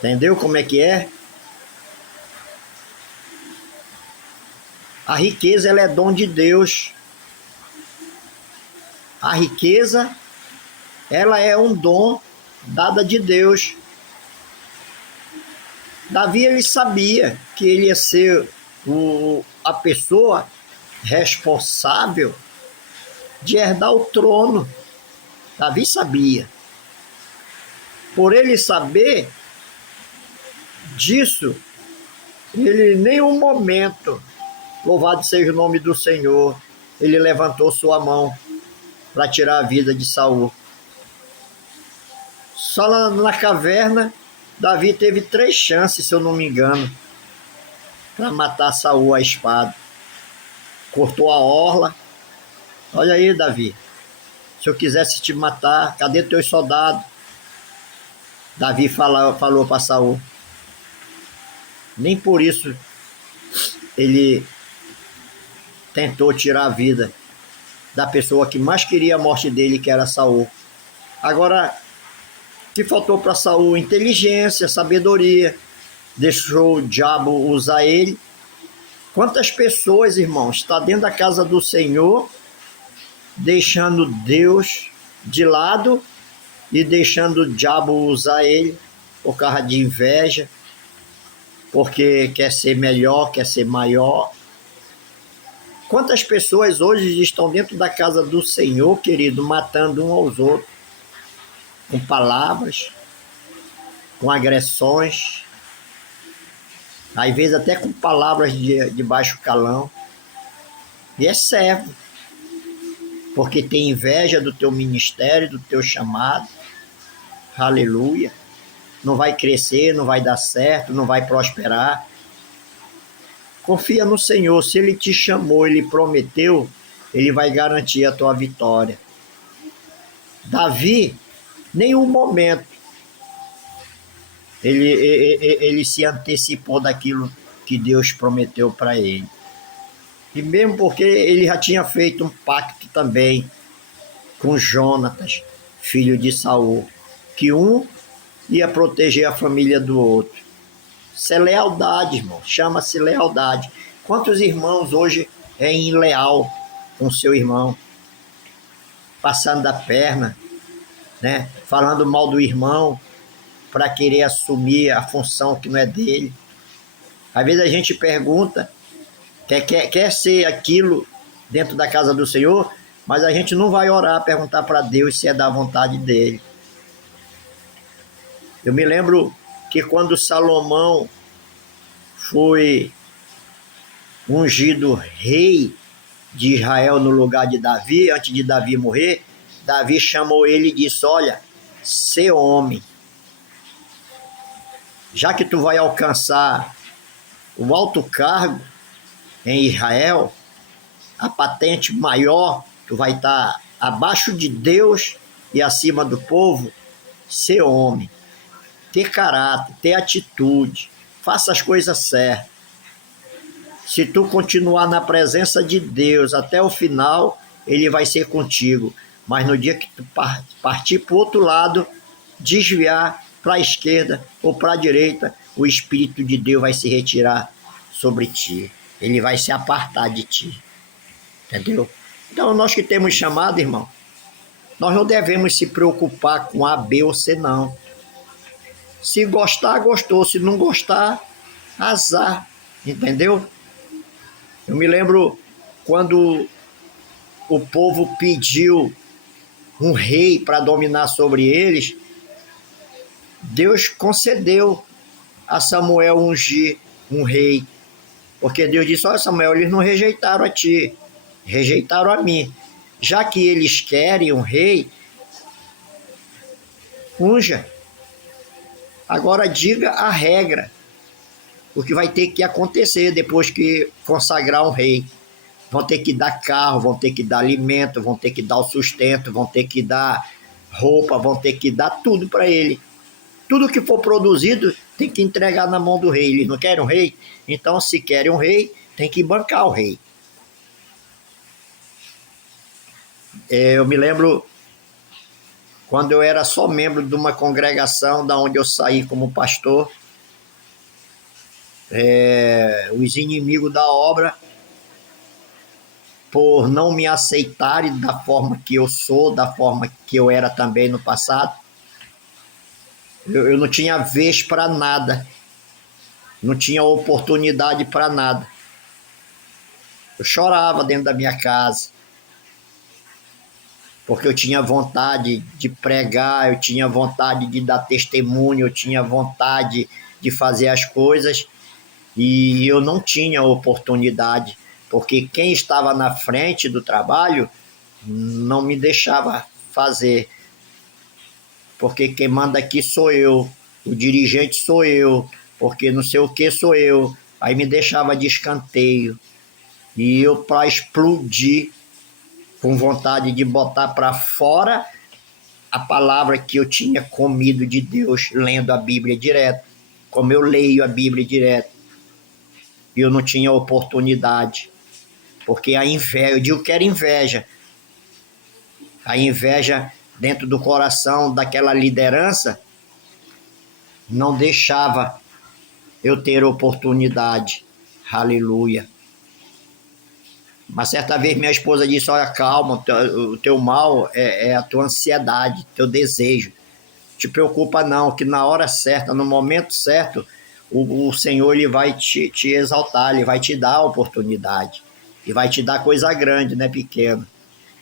Entendeu como é que é? A riqueza, ela é dom de Deus. A riqueza, ela é um dom dada de Deus. Davi, ele sabia que ele ia ser a pessoa responsável de herdar o trono. Davi sabia. Por ele saber disso, ele em nenhum momento, louvado seja o nome do Senhor, ele levantou sua mão para tirar a vida de Saul. Só na caverna, Davi teve 3 chances, se eu não me engano, para matar Saul à espada. Cortou a orla. Olha aí, Davi, se eu quisesse te matar, cadê teus soldados? Davi falou para Saul. Nem por isso ele tentou tirar a vida da pessoa que mais queria a morte dele, que era Saul. Agora, o que faltou para Saul? Inteligência, sabedoria. Deixou o diabo usar ele. Quantas pessoas, irmãos, estão dentro da casa do Senhor, deixando Deus de lado e deixando o diabo usar ele por causa de inveja, porque quer ser melhor, quer ser maior. Quantas pessoas hoje estão dentro da casa do Senhor, querido, matando um aos outros, com palavras, com agressões, às vezes até com palavras de baixo calão. E é servo, porque tem inveja do teu ministério, do teu chamado. Aleluia. Não vai crescer, não vai dar certo, não vai prosperar. Confia no Senhor. Se Ele te chamou, Ele prometeu, Ele vai garantir a tua vitória. Davi, nenhum momento ele se antecipou daquilo que Deus prometeu para ele. E mesmo porque ele já tinha feito um pacto também com Jonatas, filho de Saul, que um ia proteger a família do outro. Isso é lealdade, irmão. Chama-se lealdade. Quantos irmãos hoje é inleal com seu irmão? Passando a perna, né? Falando mal do irmão para querer assumir a função que não é dele. Às vezes a gente pergunta, quer ser aquilo dentro da casa do Senhor, mas a gente não vai orar, perguntar para Deus se é da vontade dele. Eu me lembro que quando Salomão foi ungido rei de Israel no lugar de Davi, antes de Davi morrer, Davi chamou ele e disse: olha, ser homem, já que tu vai alcançar o alto cargo em Israel, a patente maior, tu vai estar abaixo de Deus e acima do povo, ser homem, ter caráter, ter atitude, faça as coisas certas. Se tu continuar na presença de Deus até o final, Ele vai ser contigo. Mas no dia que tu partir para o outro lado, desviar para a esquerda ou para a direita, o Espírito de Deus vai se retirar sobre ti. Ele vai se apartar de ti. Entendeu? Então, nós que temos chamado, irmão, nós não devemos se preocupar com A, B ou C, não. Se gostar, gostou. Se não gostar, azar. Entendeu? Eu me lembro quando o povo pediu um rei para dominar sobre eles, Deus concedeu a Samuel ungir um rei. Porque Deus disse: olha, Samuel, eles não rejeitaram a ti, rejeitaram a mim. Já que eles querem um rei, unja. Agora diga a regra, o que vai ter que acontecer depois que consagrar um rei. Vão ter que dar carro, vão ter que dar alimento, vão ter que dar o sustento, vão ter que dar roupa, vão ter que dar tudo para ele. Tudo que for produzido tem que entregar na mão do rei. Eles não querem um rei? Então, se querem um rei, tem que bancar o rei. Eu me lembro quando eu era só membro de uma congregação da onde eu saí como pastor, os inimigos da obra, por não me aceitarem da forma que eu sou, da forma que eu era também no passado, eu não tinha vez para nada, não tinha oportunidade para nada. Eu chorava dentro da minha casa, porque eu tinha vontade de pregar, eu tinha vontade de dar testemunho, eu tinha vontade de fazer as coisas, e eu não tinha oportunidade, porque quem estava na frente do trabalho não me deixava fazer, porque quem manda aqui sou eu, o dirigente sou eu, porque não sei o que sou eu, aí me deixava de escanteio, e eu, para explodir, com vontade de botar para fora a palavra que eu tinha comido de Deus, lendo a Bíblia direto, como eu leio a Bíblia direto, e eu não tinha oportunidade, porque a inveja, eu digo que era inveja, a inveja dentro do coração daquela liderança não deixava eu ter oportunidade. Aleluia. Mas certa vez minha esposa disse: olha, calma, o teu mal é a tua ansiedade, teu desejo. Te preocupa não, que na hora certa, no momento certo, o Senhor ele vai te exaltar, ele vai te dar a oportunidade. E vai te dar coisa grande, não é pequena.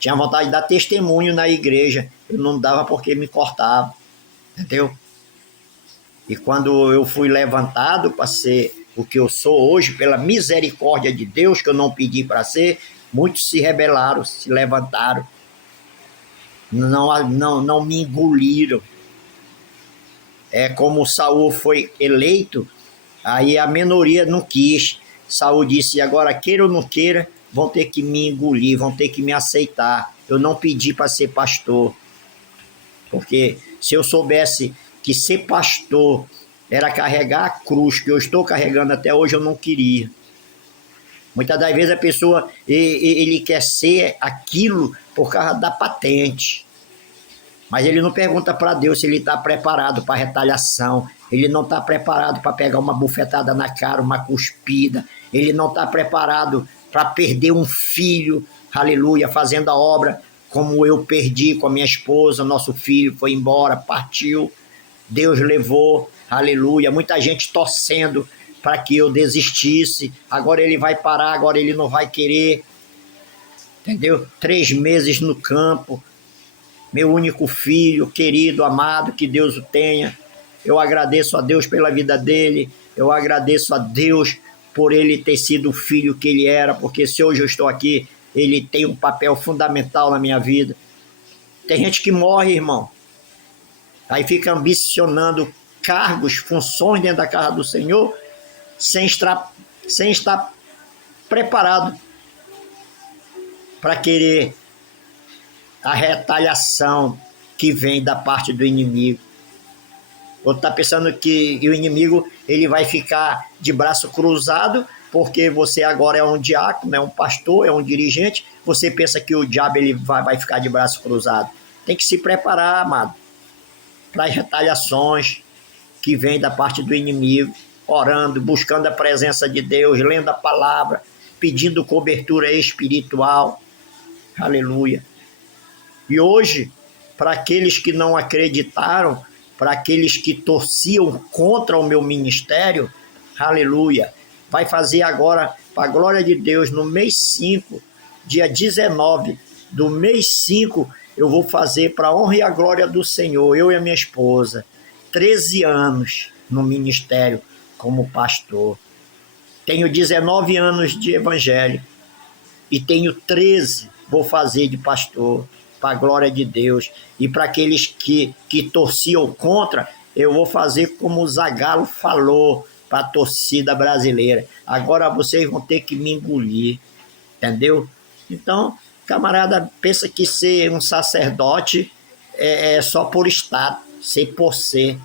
Tinha vontade de dar testemunho na igreja, eu não dava porque me cortava, entendeu? E quando eu fui levantado para ser o que eu sou hoje, pela misericórdia de Deus, que eu não pedi para ser, muitos se rebelaram, se levantaram, não me engoliram. É como Saul foi eleito, aí a minoria não quis. Saul disse: agora queira ou não queira, vão ter que me engolir, vão ter que me aceitar. Eu não pedi para ser pastor, porque se eu soubesse que ser pastor era carregar a cruz que eu estou carregando até hoje, eu não queria. Muitas das vezes a pessoa, ele quer ser aquilo por causa da patente, mas ele não pergunta para Deus se ele está preparado para retaliação, ele não está preparado para pegar uma bufetada na cara, uma cuspida, ele não está preparado para perder um filho, aleluia, fazendo a obra como eu perdi com a minha esposa. Nosso filho foi embora, partiu, Deus levou, aleluia, muita gente torcendo para que eu desistisse, agora ele vai parar, agora ele não vai querer, entendeu? 3 meses no campo, meu único filho, querido, amado, que Deus o tenha. Eu agradeço a Deus pela vida dele, eu agradeço a Deus por ele ter sido o filho que ele era, porque se hoje eu estou aqui, ele tem um papel fundamental na minha vida. Tem gente que morre, irmão, aí fica ambicionando cargos, funções dentro da casa do Senhor, sem estar preparado para querer a retaliação que vem da parte do inimigo. Outro está pensando que o inimigo ele vai ficar de braço cruzado, porque você agora é um diácono, é um pastor, é um dirigente, você pensa que o diabo ele vai ficar de braço cruzado. Tem que se preparar, amado, para as retaliações que vêm da parte do inimigo, orando, buscando a presença de Deus, lendo a palavra, pedindo cobertura espiritual. Aleluia. E hoje, para aqueles que não acreditaram, para aqueles que torciam contra o meu ministério, aleluia, vai fazer agora, para a glória de Deus, no mês 5, dia 19 do mês 5, eu vou fazer para a honra e a glória do Senhor, eu e a minha esposa, 13 anos no ministério como pastor. Tenho 19 anos de evangelho e tenho 13, vou fazer de pastor, para a glória de Deus. E para aqueles que torciam contra, eu vou fazer como o Zagallo falou para a torcida brasileira: agora vocês vão ter que me engolir, entendeu? Então, camarada, pensa que ser um sacerdote é só por status, ser por ser.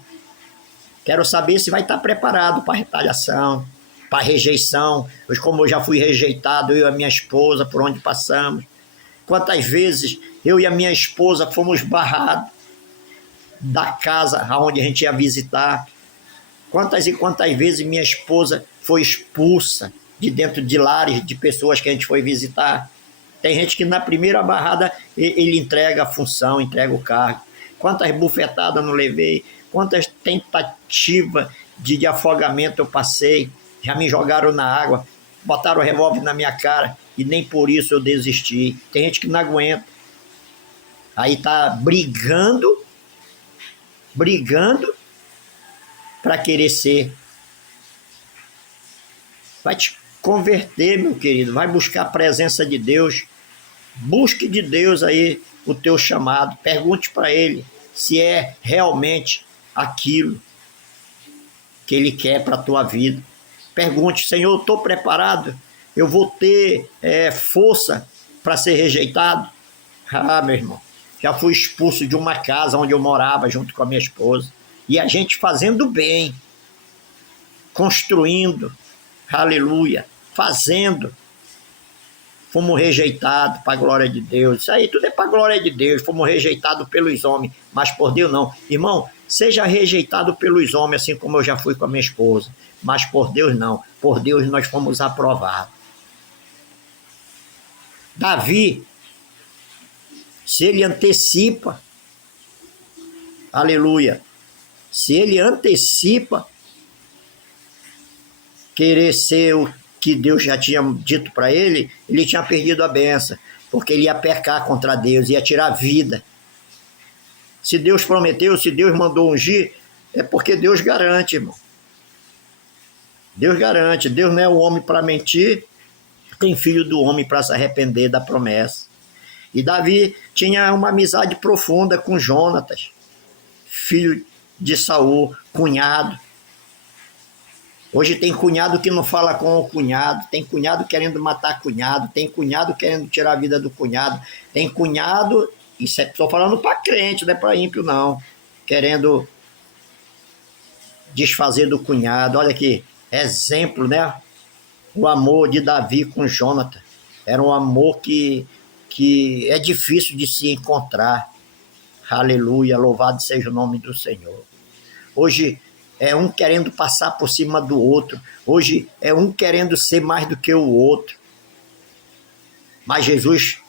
Quero saber se vai estar preparado para retaliação, para rejeição, como eu já fui rejeitado, eu e a minha esposa, por onde passamos. Quantas vezes eu e a minha esposa fomos barrados, da casa onde a gente ia visitar. Quantas e quantas vezes minha esposa foi expulsa de dentro de lares de pessoas que a gente foi visitar. Tem gente que na primeira barrada ele entrega a função, entrega o cargo. Quantas bufetadas não levei, quantas tentativas de afogamento eu passei, já me jogaram na água, botaram o revólver na minha cara e nem por isso eu desisti. Tem gente que não aguenta. Aí tá brigando para querer ser. Vai te converter, meu querido, vai buscar a presença de Deus. Busque de Deus aí o teu chamado. Pergunte para Ele se é realmente aquilo que Ele quer para a tua vida. Pergunte: Senhor, eu estou preparado? Eu vou ter força para ser rejeitado? Ah, meu irmão, já fui expulso de uma casa onde eu morava junto com a minha esposa. E a gente fazendo bem, construindo, aleluia, fazendo. Fomos rejeitados para a glória de Deus. Isso aí tudo é para a glória de Deus. Fomos rejeitados pelos homens, mas por Deus não. Irmão, seja rejeitado pelos homens, assim como eu já fui com a minha esposa. Mas por Deus não. Por Deus nós fomos aprovados. Davi, se ele antecipa, aleluia, se ele antecipa querer ser o que Deus já tinha dito para ele, ele tinha perdido a benção, porque ele ia pecar contra Deus, ia tirar a vida. Se Deus prometeu, se Deus mandou ungir, é porque Deus garante, irmão. Deus garante. Deus não é o homem para mentir, tem filho do homem para se arrepender da promessa. E Davi tinha uma amizade profunda com Jonatas, filho de Saul, cunhado. Hoje tem cunhado que não fala com o cunhado, tem cunhado querendo matar cunhado, tem cunhado querendo tirar a vida do cunhado, tem cunhado, isso estou falando para crente, não é para ímpio não, querendo desfazer do cunhado. Olha aqui, exemplo, né? O amor de Davi com Jonatas. Era um amor que é difícil de se encontrar. Aleluia, louvado seja o nome do Senhor. Hoje é um querendo passar por cima do outro. Hoje é um querendo ser mais do que o outro. Mas Jesus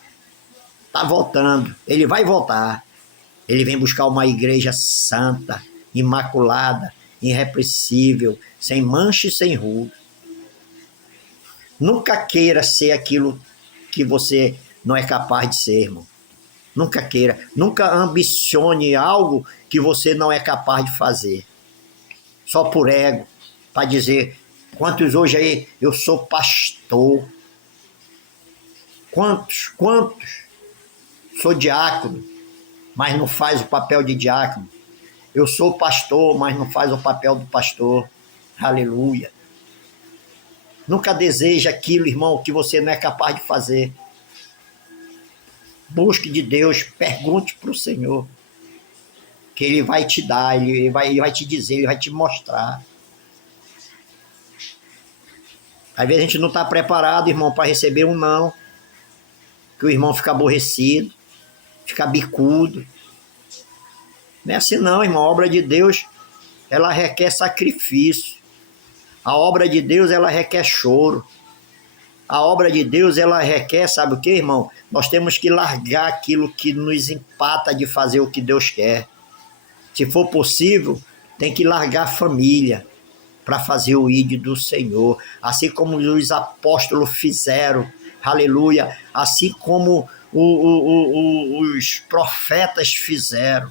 está voltando. Ele vai voltar. Ele vem buscar uma igreja santa, imaculada, irrepreensível, sem mancha e sem ruga. Nunca queira ser aquilo que você não é capaz de ser, irmão. Nunca queira. Nunca ambicione algo que você não é capaz de fazer. Só por ego, para dizer: quantos hoje aí eu sou pastor? Quantos? Sou diácono, mas não faz o papel de diácono. Eu sou pastor, mas não faz o papel do pastor. Aleluia. Nunca deseja aquilo, irmão, que você não é capaz de fazer. Busque de Deus, pergunte para o Senhor, que Ele vai te dar, ele vai te dizer, Ele vai te mostrar. Às vezes a gente não está preparado, irmão, para receber um não, que o irmão fica aborrecido, fica bicudo. Não é assim não, irmão. A obra de Deus, ela requer sacrifício. A obra de Deus, ela requer choro. A obra de Deus, ela requer, sabe o que, irmão? Nós temos que largar aquilo que nos empata de fazer o que Deus quer. Se for possível, tem que largar a família para fazer o ID do Senhor. Assim como os apóstolos fizeram, aleluia. Assim como os profetas fizeram.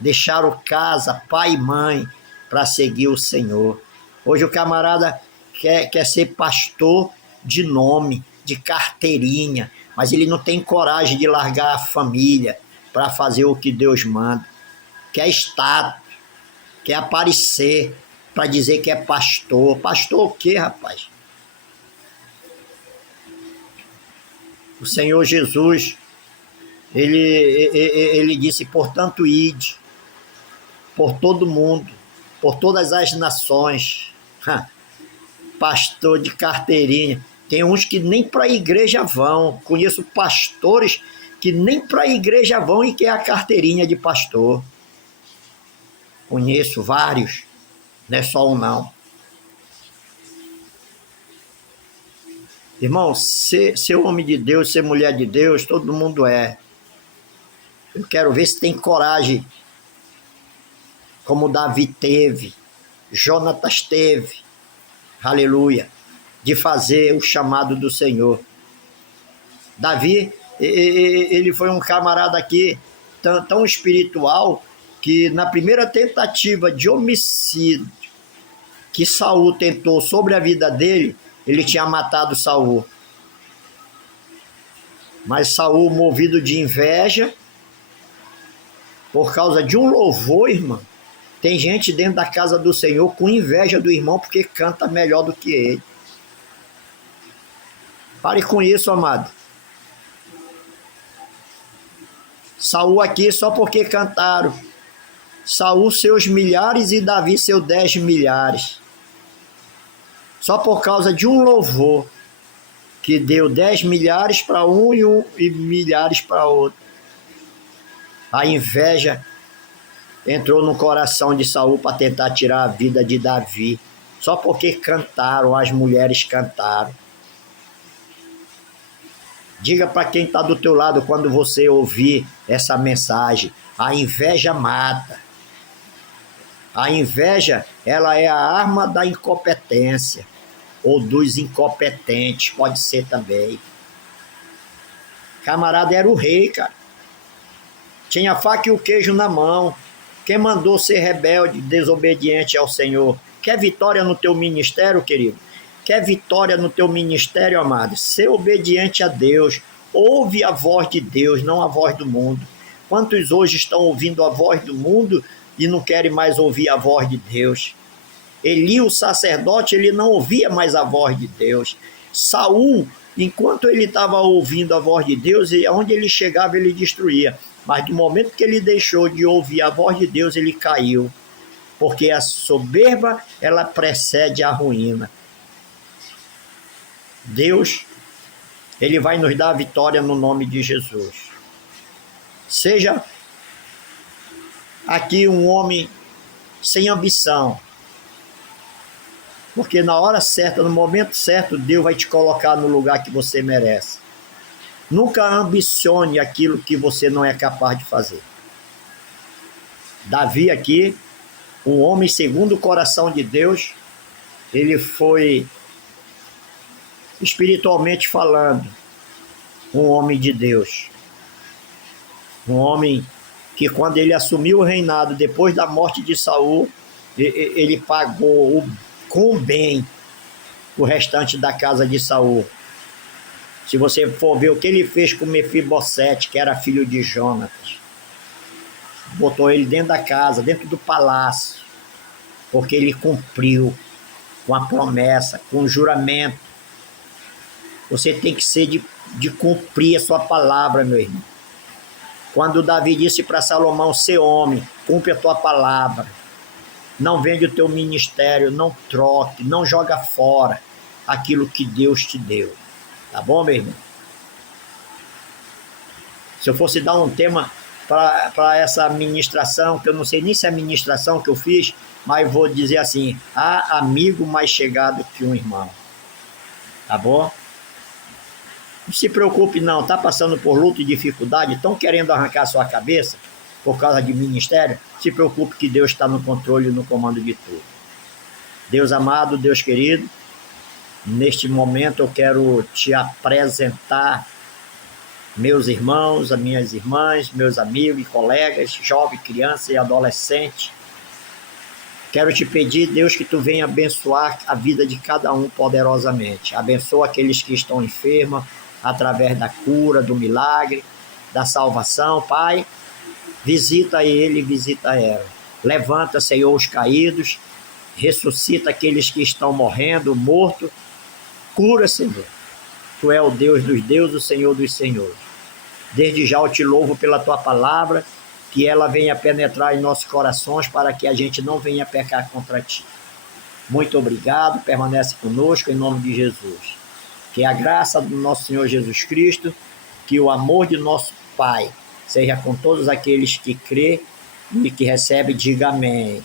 Deixaram casa, pai e mãe, para seguir o Senhor. Hoje o camarada quer ser pastor de nome, de carteirinha, mas ele não tem coragem de largar a família para fazer o que Deus manda. Quer status, quer aparecer para dizer que é pastor. Pastor o quê, rapaz? O Senhor Jesus, ele disse: portanto, ide por todo mundo, por todas as nações. Pastor de carteirinha. Tem uns que nem para a igreja vão. Conheço pastores que nem para a igreja vão e quer a carteirinha de pastor. Conheço vários, não é só um não. Irmão, ser homem de Deus, ser mulher de Deus, todo mundo é. Eu quero ver se tem coragem, como Davi teve, Jonatas teve, aleluia, de fazer o chamado do Senhor. Davi, ele foi um camarada aqui tão espiritual que na primeira tentativa de homicídio que Saul tentou sobre a vida dele, ele tinha matado Saul. Mas Saul, movido de inveja, por causa de um louvor, irmão, tem gente dentro da casa do Senhor com inveja do irmão porque canta melhor do que ele. Pare com isso, amado. Saul aqui só porque cantaram. Saul seus milhares e Davi seus 10 milhares. Só por causa de um louvor que deu 10 milhares para um e milhares para outro. A inveja entrou no coração de Saul para tentar tirar a vida de Davi. Só porque cantaram, as mulheres cantaram. Diga para quem está do teu lado quando você ouvir essa mensagem: a inveja mata. A inveja, ela é a arma da incompetência, ou dos incompetentes, pode ser também. Camarada era o rei, cara. Tinha a faca e o queijo na mão. Quem mandou ser rebelde, desobediente ao Senhor? Quer vitória no teu ministério, querido? Quer vitória no teu ministério, amado? Ser obediente a Deus. Ouve a voz de Deus, não a voz do mundo. Quantos hoje estão ouvindo a voz do mundo e não querem mais ouvir a voz de Deus? Eli, o sacerdote, ele não ouvia mais a voz de Deus. Saul, enquanto ele estava ouvindo a voz de Deus, onde ele chegava, ele destruía. Mas do momento que ele deixou de ouvir a voz de Deus, ele caiu. Porque a soberba, ela precede a ruína. Deus, ele vai nos dar a vitória no nome de Jesus. Seja aqui um homem sem ambição. Porque na hora certa, no momento certo, Deus vai te colocar no lugar que você merece. Nunca ambicione aquilo que você não é capaz de fazer. Davi aqui, um homem segundo o coração de Deus, ele foi, espiritualmente falando, um homem de Deus. Um homem que quando ele assumiu o reinado, depois da morte de Saul, ele pagou com bem o restante da casa de Saul. Se você for ver o que ele fez com Mefibosete, que era filho de Jonatas, botou ele dentro da casa, dentro do palácio, porque ele cumpriu com a promessa, com o juramento. Você tem que ser de cumprir a sua palavra, meu irmão. Quando Davi disse para Salomão: ser homem, cumpre a tua palavra. Não vende o teu ministério, não troque, não joga fora aquilo que Deus te deu. Tá bom, meu irmão? Se eu fosse dar um tema para essa ministração, que eu não sei nem se é a ministração que eu fiz, mas vou dizer assim: há amigo mais chegado que um irmão. Tá bom? Não se preocupe não, tá passando por luta e dificuldade, estão querendo arrancar sua cabeça por causa de ministério? Se preocupe que Deus está no controle e no comando de tudo. Deus amado, Deus querido, neste momento eu quero te apresentar meus irmãos, as minhas irmãs, meus amigos e colegas, jovem, criança e adolescente. Quero te pedir, Deus, que tu venha abençoar a vida de cada um poderosamente. Abençoa aqueles que estão enfermos através da cura, do milagre, da salvação, Pai. Visita ele, visita ela. Levanta, Senhor, os caídos. Ressuscita aqueles que estão morrendo, mortos. Cura, Senhor. Tu és o Deus dos deuses, o Senhor dos senhores. Desde já eu te louvo pela tua palavra, que ela venha penetrar em nossos corações para que a gente não venha pecar contra ti. Muito obrigado, permanece conosco em nome de Jesus. Que a graça do nosso Senhor Jesus Cristo, que o amor de nosso Pai seja com todos aqueles que crê E que recebe, diga amém.